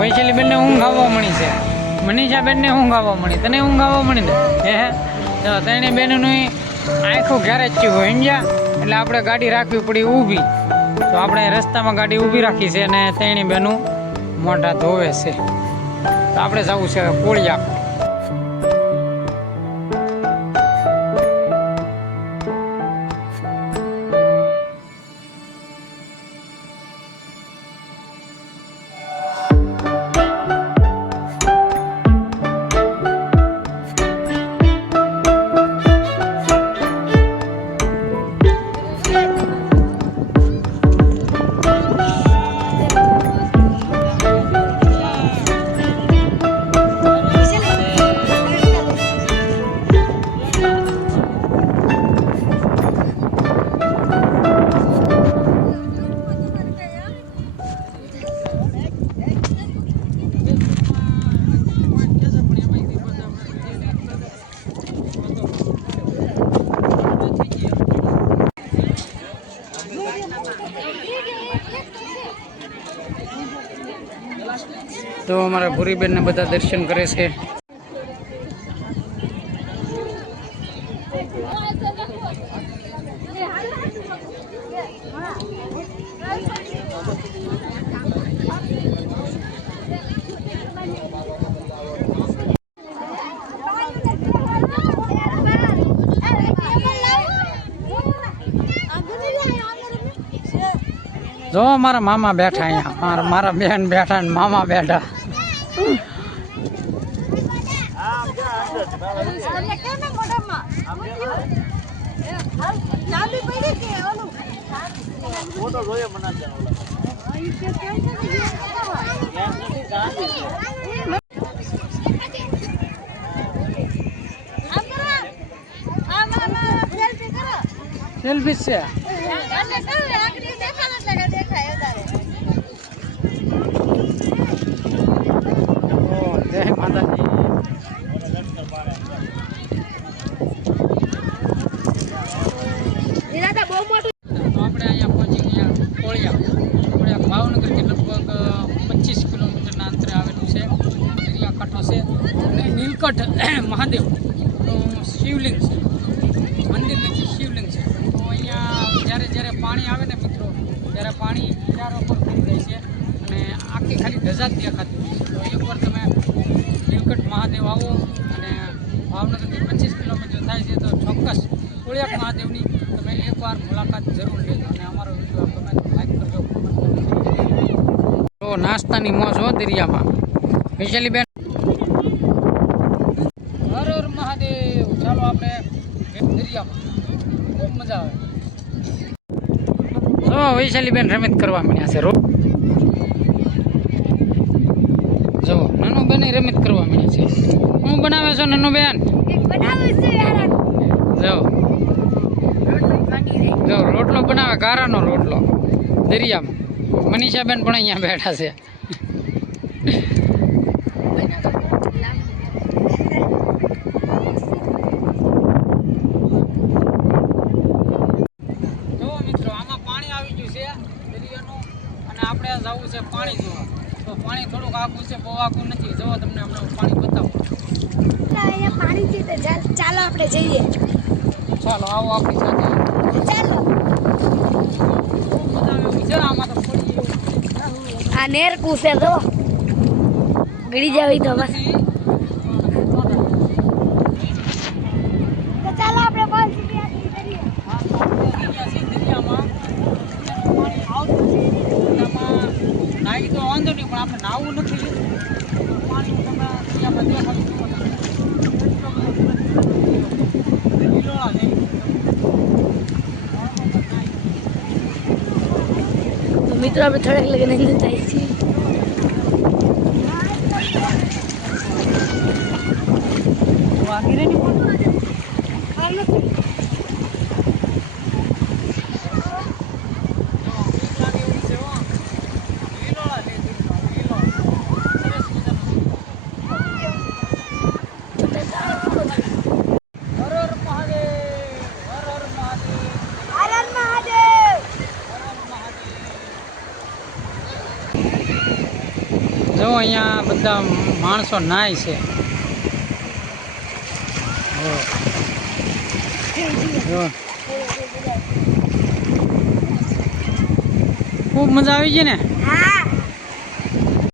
વૈશાલી બેન ને ઊંઘ આવવા મળી છે, મનીષા બેન ને ઊંઘ આવવા મળી, તને ઊંઘ આવવા મળી ને હે તો ત્રણે બેનનું આખું ઘેર જ થયું હોય સમજ્યા. એટલે આપણે ગાડી રાખવી પડી ઊભી, તો આપણે રસ્તામાં ગાડી ઊભી રાખી છે અને ત્રણે બેનું મોઢા ધોવે છે. તો આપણે જવું છે કોળિયા. તો અમારા ભૂરીબેન ને બધા દર્શન કરે છે. જો મારા મામા બેઠા અહીંયા, મારા બેન બેઠા ને મામા બેઠા. સેલ્ફી છે જય માતાજી. આપણે અહીંયા પહોંચી ગયા કોળિયા. ભાવનગરથી લગભગ 25 કિલોમીટરના અંતરે આવેલું છે. દરિયાકાંઠો છે અને નીલકંઠ મહાદેવ શિવલિંગ છે, મંદિર નથી શિવલિંગ છે. તો અહીંયા જ્યારે પાણી આવે ને મિત્રો, ત્યારે પાણી ચારો પર થઈ જાય છે અને આખી ખાલી ધજા જ દેખાતી હોય છે. તો એકવાર તમે નીલકંઠ મહાદેવ આવો અને ભાવનગરથી 25 કિલોમીટર થાય છે, તો ચોક્કસ કોળિયાક મહાદેવની તમે એકવાર મુલાકાત જરૂર લેજો. અને અમારો વિડીયો ગમે તો લાઈક કરજો, કમેન્ટ કરજો. તો નાસ્તાની મોજ હો દરિયામાં. વૈશાલી બેન હર હર મહાદેવ. ચાલો આપણે દરિયામાં, ખૂબ મજા આવે. તો વૈશાલી બેન રમત કરવા મળ્યા છે. જો નાનું બેન રમત કરવા મળ્યા છે. હું બનાવે છો નાનું બેન? જો રોટલો બનાવે, ગારાનો રોટલો દરિયામાં. મનીષા બેન પણ અહીંયા બેઠા છે. જો મિત્રો આમાં પાણી આવી ગયું છે દરિયાનું અને આપણે જવું છે પાણી જોવા. તો પાણી થોડુંક આખું છે, બહુ આખું નથી. જો તમને હમણાં પાણી બતાવું. અહીંયા પાણી છે તો ચાલો આપણે જઈએ. ચાલો આવો આપણી સાથે. ચાલો આમાં તો પડી આ નેર કૂસે તો ગળી જાવી તો બસ. તો ચાલો આપણે બસ દરિયામાં પાણી આવતું છે. નાહી તો વાંધો નહીં, પણ આપણે નાહવું નથી. પાણી તમે દરિયામાં દેખાતું મિત્રો આપણે થોડાક લગ્ન અંદર જાય છીએ જો અહીંયા બધા માણસો નાય છે. જો ખૂબ મજા આવી ગઈ ને. હા